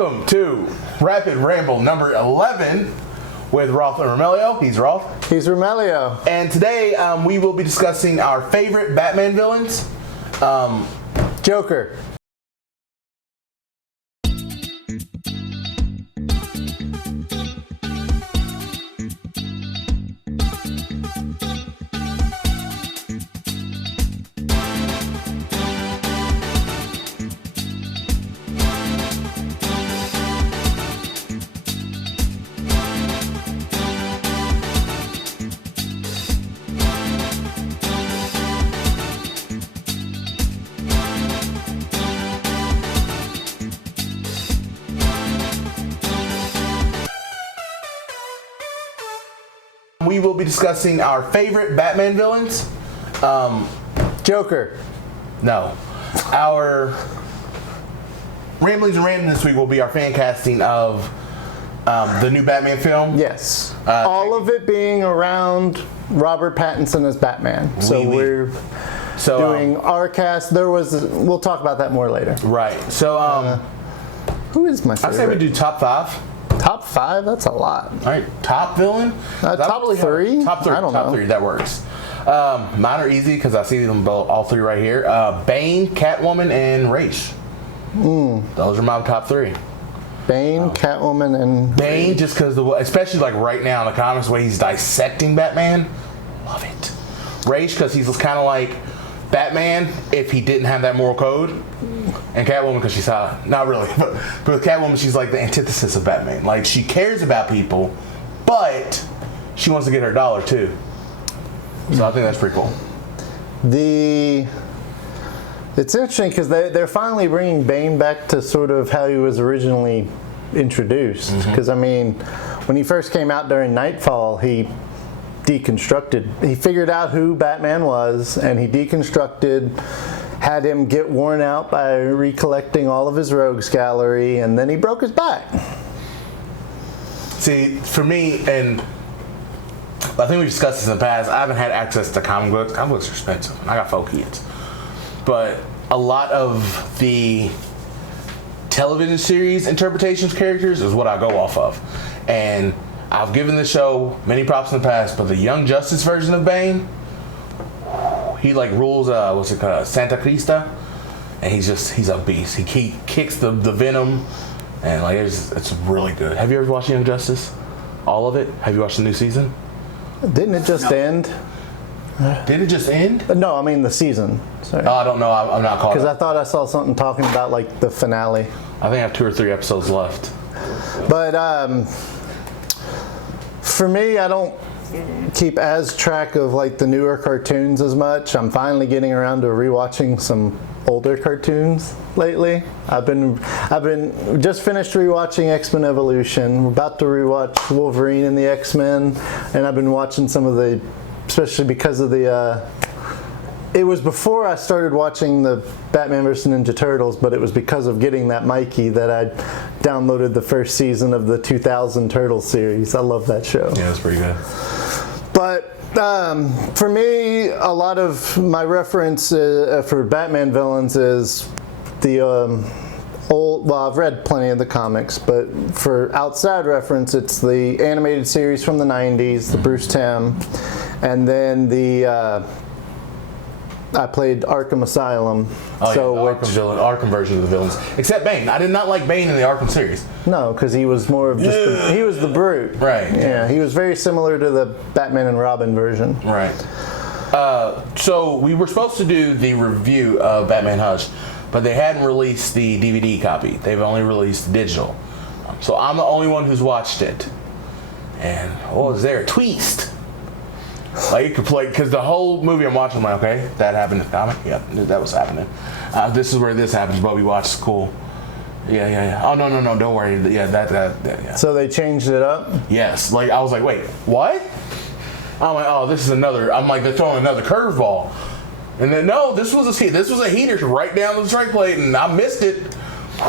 Welcome to Rapid Ramble number 11 with Roth and Romelio. He's Roth. He's Romelio. And today we will be discussing our favorite Batman villains. Joker. We will be discussing our favorite Batman villains. Joker. No. Our Ramblings and Random this week will be our fan casting of the new Batman film. Yes. All of it being around Robert Pattinson as Batman. So we're doing our cast. We'll talk about that more later. Right. So who is my favorite? I say we do top 5. Top 5? That's a lot. All right, top villain? Top 3? Top 3. I don't top know. 3, that works. Mine are easy because I see them all 3 right here. Bane, Catwoman, and Ra's. Those are my top 3. Bane, Catwoman, and Bane, just because, especially like right now in the comics, the way he's dissecting Batman. Love it. Ra's, because he's kind of like Batman if he didn't have that moral code. And Catwoman, because she's not really, but with Catwoman, she's like the antithesis of Batman. Like, she cares about people, but she wants to get her dollar too. So I think that's pretty cool. It's interesting because they're finally bringing Bane back to sort of how he was originally introduced. Because I mean, when he first came out during Nightfall, he figured out who Batman was, and he deconstructed, had him get worn out by recollecting all of his rogues gallery, and then he broke his back. See, for me, and I think we've discussed this in the past, I haven't had access to comic books. Comic books are expensive, and I got 4 kids. But a lot of the television series interpretations of characters is what I go off of. And I've given the show many props in the past, but the Young Justice version of Bane, he like rules Santa Crista, and he's a beast. He kicks the venom, and like it's really good. Have you ever watched Young Justice? All of it? Have you watched the new season? Didn't it just end? Did it just end? No, I mean the season. Sorry. I don't know. I'm not caught. Because I thought I saw something talking about like the finale. I think I have 2 or 3 episodes left. But for me, I don't keep as track of like the newer cartoons as much. I'm finally getting around to rewatching some older cartoons lately. I've been just finished rewatching X-Men Evolution. We're about to rewatch Wolverine and the X-Men, and I've been watching some of the, especially because of the it was before I started watching the Batman vs. Ninja Turtles, but it was because of getting that Mikey that I downloaded the first season of the 2000 Turtles series. I love that show. Yeah, it's pretty good. But for me, a lot of my reference for Batman villains is the I've read plenty of the comics, but for outside reference, it's the animated series from the 90s, the Bruce Timm, and then I played Arkham Asylum. Oh, so yeah, the Arkham version of the villains. Except Bane. I did not like Bane in the Arkham series. No, because he was more of just he was the brute. Right. Yeah, he was very similar to the Batman and Robin version. Right. So we were supposed to do the review of Batman Hush, but they hadn't released the DVD copy. They've only released the digital. So I'm the only one who's watched it. And what was there? Twist. Like, you could play, because the whole movie I'm watching, I'm like, okay, that happened in the comic? Yeah, that was happening. This is where this happens, but we watched, cool. Yeah. Oh, no, don't worry. Yeah, that, yeah. So they changed it up? Yes. Like, I was like, wait, what? I'm like, oh, this is another, I'm like, they're throwing another curveball. And then, no, this was a heater right down the strike plate, and I missed it.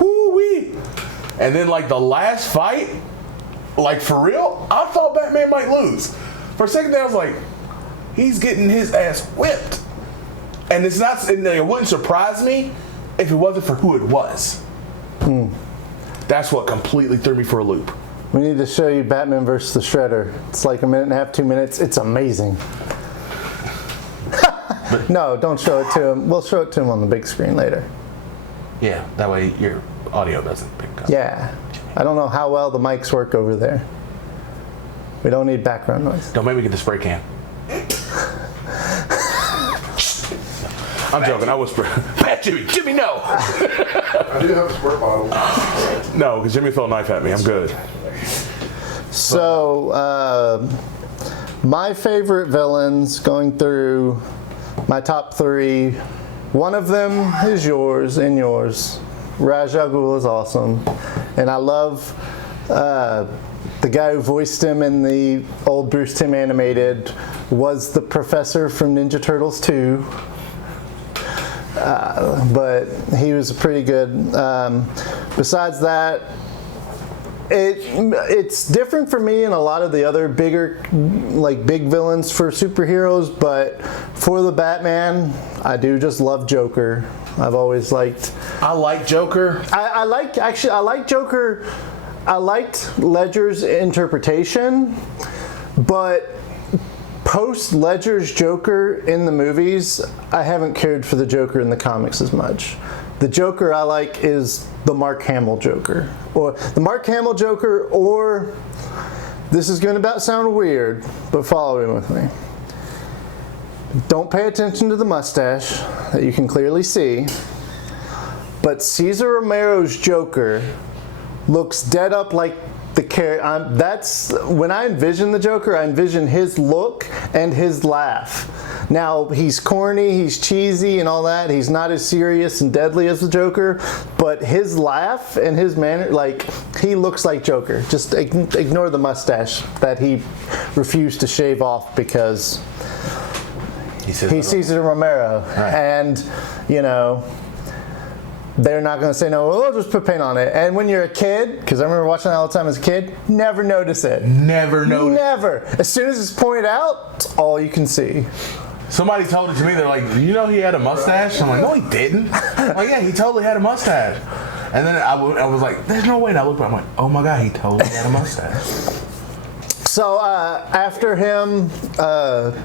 Whoo-wee. And then, like, the last fight, like, for real, I thought Batman might lose. For a second there, I was like, he's getting his ass whipped. And it's not, it wouldn't surprise me if it wasn't for who it was. That's what completely threw me for a loop. We need to show you Batman vs. the Shredder. It's like 1.5, 2 minutes. It's amazing. No, don't show it to him. We'll show it to him on the big screen later. Yeah, that way your audio doesn't pick up. Yeah. I don't know how well the mics work over there. We don't need background noise. Don't make me get the spray can. I'm joking. I whisper. Pat Jimmy. Jimmy, no. I do have a squirt bottle. No, because Jimmy threw a knife at me. I'm good. So, my favorite villains, going through my top 3, one of them is yours and yours. Ra's al Ghul is awesome. And I love the guy who voiced him in the old Bruce Timm animated was the professor from Ninja Turtles 2. But he was pretty good. Besides that, it's different for me and a lot of the other bigger, like big villains for superheroes. But for the Batman, I do just love Joker. I've always liked. I like Joker. I like Joker. I liked Ledger's interpretation, but post Ledger's Joker in the movies, I haven't cared for the Joker in the comics as much. The Joker I like is the Mark Hamill Joker. Or the Mark Hamill Joker, or this is going to sound weird, but follow in with me. Don't pay attention to the mustache that you can clearly see, but Cesar Romero's Joker looks dead up like the character. That's when I envision the Joker. I envision his look and his laugh. Now he's corny, he's cheesy, and all that. He's not as serious and deadly as the Joker, but his laugh and his manner, like he looks like Joker. Just ignore the mustache that he refused to shave off because he's Cesar Romero, right. And you know. They're not going to say no, well, we'll just put paint on it. And when you're a kid, because I remember watching that all the time as a kid, never notice it. Never notice. Never. As soon as it's pointed out, it's all you can see. Somebody told it to me. They're like, you know he had a mustache? I'm like, no, he didn't. I'm like, yeah, he totally had a mustache. And then I was like, there's no way. And I looked back, I'm like, oh my God, he totally had a mustache. So after him,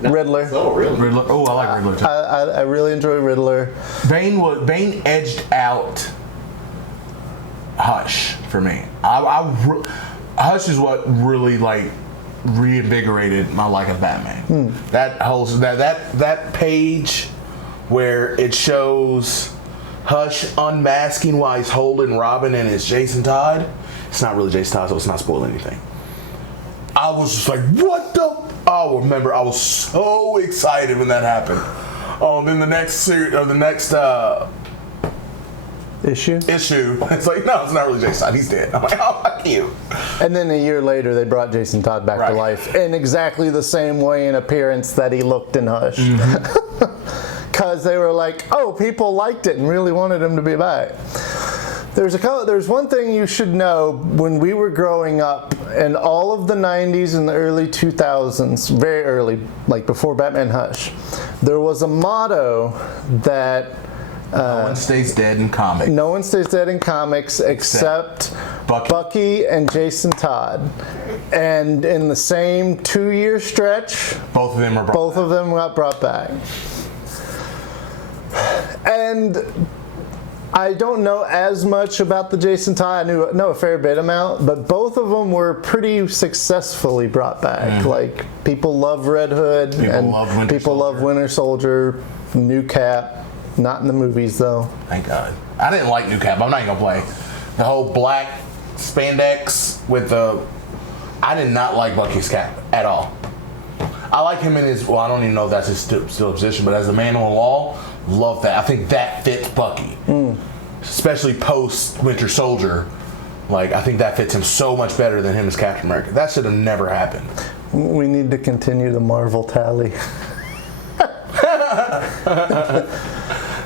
Riddler. Oh, really? Riddler. Oh, I like Riddler too. I really enjoy Riddler. Bane edged out Hush for me. Hush is what really like reinvigorated my like of Batman. That whole that page where it shows Hush unmasking while he's holding Robin and it's Jason Todd. It's not really Jason Todd, so it's not spoiling anything. I was just like, what the? Oh, remember, I was so excited when that happened. Then the next series, or the next issue, it's like, no, it's not really Jason Todd. He's dead. I'm like, oh, fuck you. And then a year later, they brought Jason Todd back to life in exactly the same way in appearance that he looked in Hush. Because they were like, oh, people liked it and really wanted him to be back. There's one thing you should know. When we were growing up in all of the 90s and the early 2000s, very early, like before Batman Hush, there was a motto that no one stays dead in comics. No one stays dead in comics except Bucky and Jason Todd. And in the same 2-year stretch, both of them got brought back. And I don't know as much about the Jason Todd. I know a fair bit amount, but both of them were pretty successfully brought back. Like, people love Red Hood, people love Winter Soldier, New Cap. Not in the movies, though. Thank God. I didn't like New Cap. I'm not even gonna play the whole black spandex with the. I did not like Bucky's cap at all. I like him in his. Well, I don't even know if that's his still position, but as a man on law, love that. I think that fits Bucky, especially post Winter Soldier. Like, I think that fits him so much better than him as Captain America. That should have never happened. We need to continue the Marvel tally.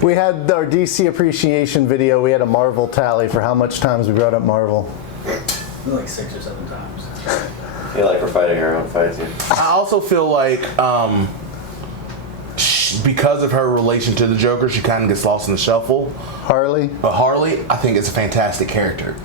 We had our DC appreciation video. We had a Marvel tally for how much times we brought up Marvel. Like 6 or 7 times. I feel like we're fighting our own fights here. I also feel like because of her relation to the Joker, she kind of gets lost in the shuffle. Harley? But Harley, I think, is a fantastic character.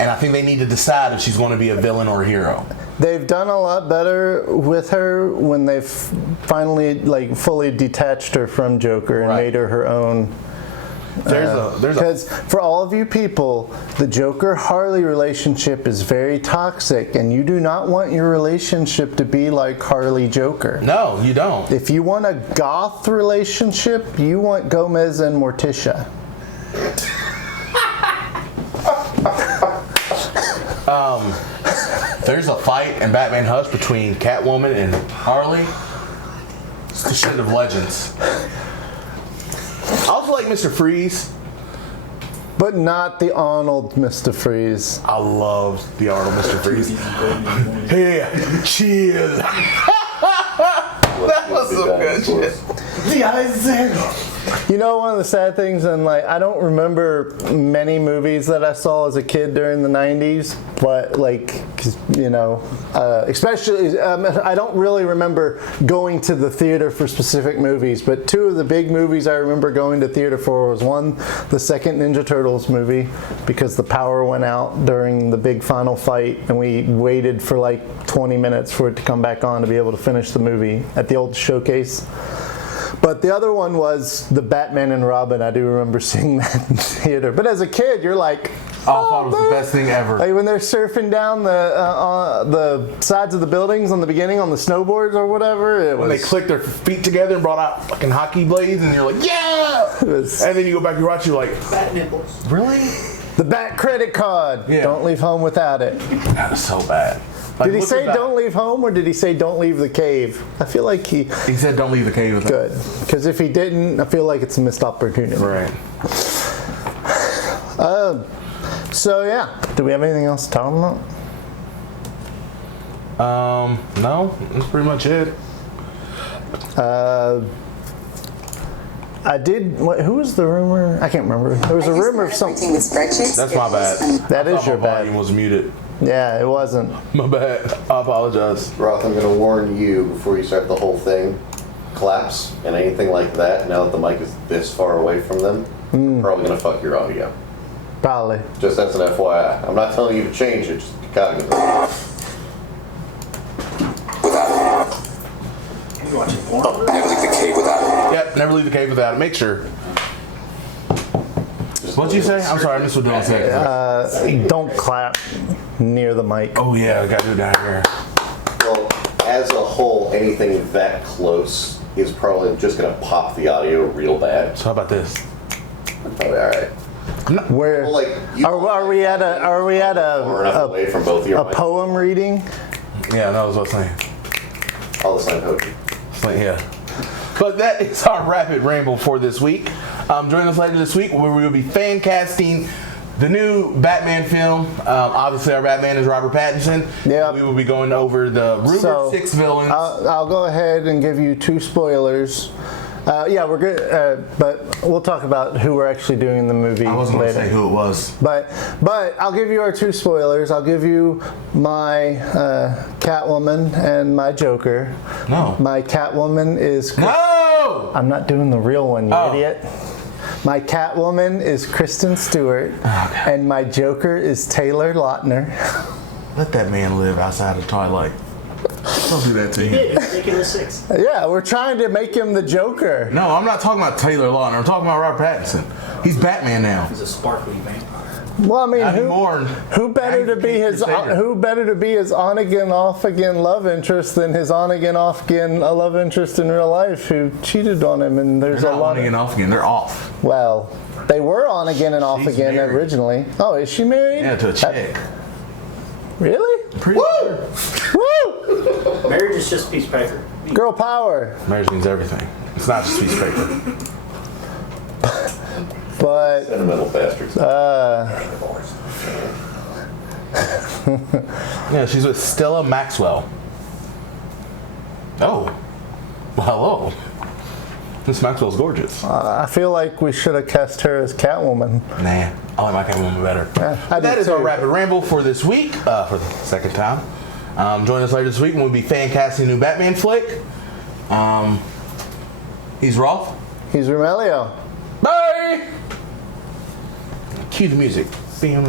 And I think they need to decide if she's going to be a villain or a hero. They've done a lot better with her when they've finally like fully detached her from Joker and Right. made her own. There's Because for all of you people, the Joker-Harley relationship is very toxic, and you do not want your relationship to be like Harley-Joker. No, you don't. If you want a goth relationship, you want Gomez and Morticia. There's a fight in Batman Hush between Catwoman and Harley. It's the shit of legends. I also like Mr. Freeze. But not the Arnold Mr. Freeze. I love the Arnold Mr. Freeze. Yeah, cheers. That was some good shit. The Isaiah. You know, one of the sad things, and like, I don't remember many movies that I saw as a kid during the 90s, but like, you know, especially, I don't really remember going to the theater for specific movies, but two of the big movies I remember going to theater for was one, the second Ninja Turtles movie, because the power went out during the big final fight, and we waited for like 20 minutes for it to come back on to be able to finish the movie at the old showcase. But the other one was the Batman and Robin. I do remember seeing that in theater. But as a kid, you're like, I thought it was the best thing ever. Like when they're surfing down the sides of the buildings on the beginning on the snowboards or whatever. When they clicked their feet together and brought out fucking hockey blades, and you're like, yeah! And then you go back and watch, you're like, Bat nipples. really? The Bat credit card. Yeah. Don't leave home without it. That was so bad. Like, Did he look say at that. don't leave home, or did he say don't leave the cave? I feel like he... He said don't leave the cave with Good. Because if he didn't, I feel like it's a missed opportunity. Right. So yeah, do we have anything else to talk about? No, that's pretty much it. I did. Who was the rumor? I can't remember. There was a rumor of something. With spreadsheets. That's my bad. That I is thought your my bad. volume was muted. Yeah, it wasn't. My bad. I apologize. Roth, I'm going to warn you before you start the whole thing. Claps and anything like that, now that the mic is this far away from them, probably going to fuck your audio. Probably. Just as an FYI. I'm not telling you to change it, just you gotta get it. You watching porn? Never leave the cave without it. Yep, never leave the cave without it. Make sure. What'd you say? I'm sorry, I missed what Dylan said. Don't clap near the mic. Oh yeah, I gotta do it down here. Well, as a whole, anything that close is probably just gonna pop the audio real bad. So how about this? Probably alright. Where Well, like, you are we at a far enough away from both of your a mics. poem reading? Yeah, that was what I was saying. All the same poetry. So, yeah. But that is our rapid ramble for this week. Join us later this week where we will be fan casting the new Batman film. Obviously, our Batman is Robert Pattinson. Yep. We will be going over the rumored 6 villains. I'll go ahead and give you 2 spoilers. Yeah, we're good, but we'll talk about who we're actually doing in the movie I wasn't going to later. say who it was. But I'll give you our 2 spoilers. I'll give you my Catwoman and my Joker. No. My Catwoman is... No! I'm not doing the real one, you Oh. idiot. My Catwoman is Kristen Stewart, and my Joker is Taylor Lautner. Let that man live outside of Twilight. Don't do that to him. Yeah, ridiculous 6. Yeah, we're trying to make him the Joker. No, I'm not talking about Taylor Lautner. I'm talking about Robert Pattinson. He's Batman now. He's a sparkly vampire. Well, I mean, Not anymore. who better Now to be he's his Crusader. who better to be his on again off again love interest than his on again off again love interest in real life who cheated on him, and there's They're a not lot on again, off again. They're off. well, they were on again and off She's again married. originally. Oh, is she married? Yeah, to a chick. Really? Pretty sure. Woo! Marriage is just a piece of paper. Girl power. Marriage means everything. It's not just piece of paper. But Sentimental bastards. Yeah, she's with Stella Maxwell. Oh. Well, hello. Miss Maxwell's gorgeous. I feel like we should have cast her as Catwoman. Nah, I like my Catwoman better. I That do is our too. rapid ramble for this week, for the second time. Join us later this week when we'll be fan casting a new Batman flick. He's Roth. He's Romelio. Bye! Cue the music. Bam,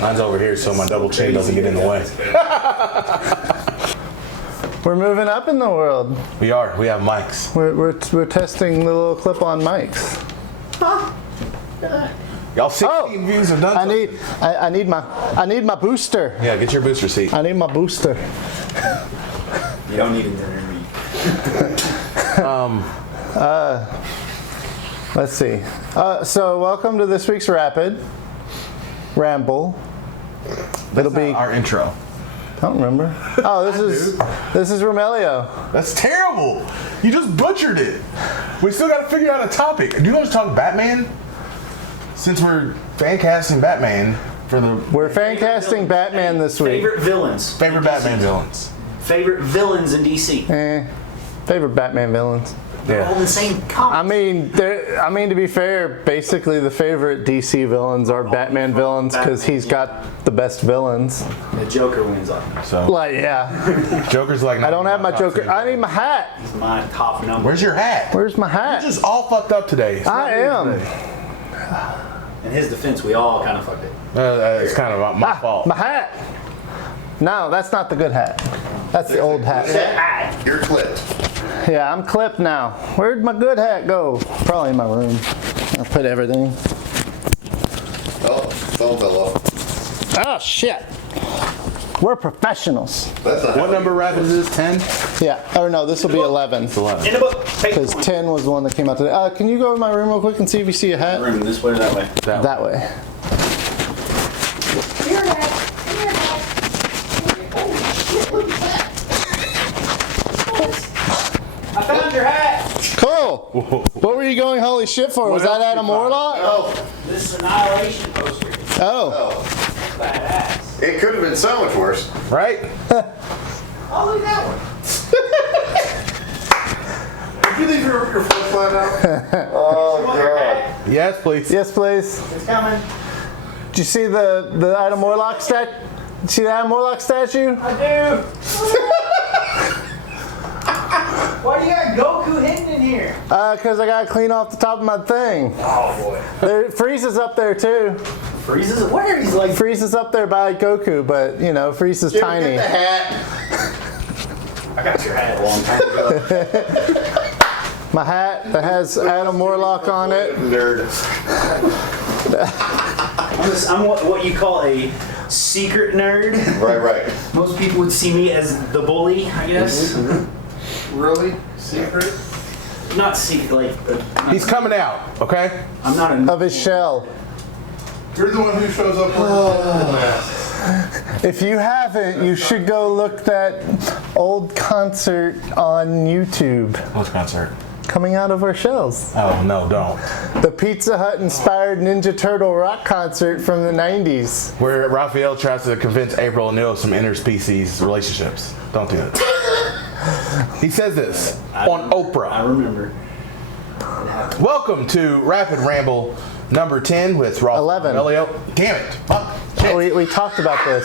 Mine's over here, so my double chin doesn't get in the way. We're moving up in the world. We are. We have mics. We're testing the little clip-on mics. Y'all 16 views have done. I need my booster. Yeah, get your booster seat. I need my booster. You don't need an interview. Let's see. So welcome to this week's Ramble. It'll be our intro. I don't remember. Oh, this is Romelio. That's terrible. You just butchered it. We still got to figure out a topic. Do you want to talk Batman? Since we're fan casting Batman for the We're fan casting Batman this week. Favorite villains. favorite in Batman DC. villains. Favorite villains in DC. Favorite Batman villains. They're all the same comic. I mean, to be fair, basically the favorite DC villains are Batman villains because he's got the best villains. The Joker wins on him. So Like, yeah. Joker's like. I don't have my Joker. I need my hat. He's my top number. Where's your hat? Where's my hat? You're just all fucked up today. It's not I good am. today. In his defense, we all kind of fucked it. It's kind of my fault. My hat. No, that's not the good hat. That's the old hat. You're clipped. Yeah, I'm clipped now. Where'd my good hat go? Probably in my room. I'll put everything. Oh, phone fell off. Oh, shit. We're professionals. That's not What number rapid is this? 10? Yeah. Or no, this will be 11. It's 11. In the book. Take the Because point. 10 was the one that came out today. Can you go to my room real quick and see if you see a hat? Room this way or that way? That way. I found your hat. Cool. What were you going holy shit for? Was that Adam Warlock? Oh, This is Annihilation poster. Oh. Badass. it could have been so much worse. Right? Oh, look at that one. Did you leave your flashlight out? Oh, Want your God. hat? Yes, please. Yes, please. It's coming. Did you see the Adam Warlock See the Adam Warlock statue? I do. Why do you got Goku hidden in here? Because I gotta clean off the top of my thing. Oh boy. Frieza's up there too. Freezes. Where he's like. Frieza's up there by Goku, but you know, Frieza's tiny. Get the hat. I got your hat a long time ago. My hat that has Adam Warlock on it. Nerd. I'm what you call a secret nerd. Right. Most people would see me as the bully, I guess. Really? Secret? Not secret, like. He's coming out, okay? I'm not a. Of his shell. You're the one who shows up If you haven't, you should go look that old concert on YouTube. What's concert? Coming out of our shells. Oh, no, don't. The Pizza Hut inspired Ninja Turtle rock concert from the 90s. Where Raphael tries to convince April O'Neil of some interspecies relationships. Don't do it. He says this on I Oprah. remember. Welcome to Rapid Ramble number 10 with Roth. 11. Romelio. Damn it. Fuck. Shit. We talked about this.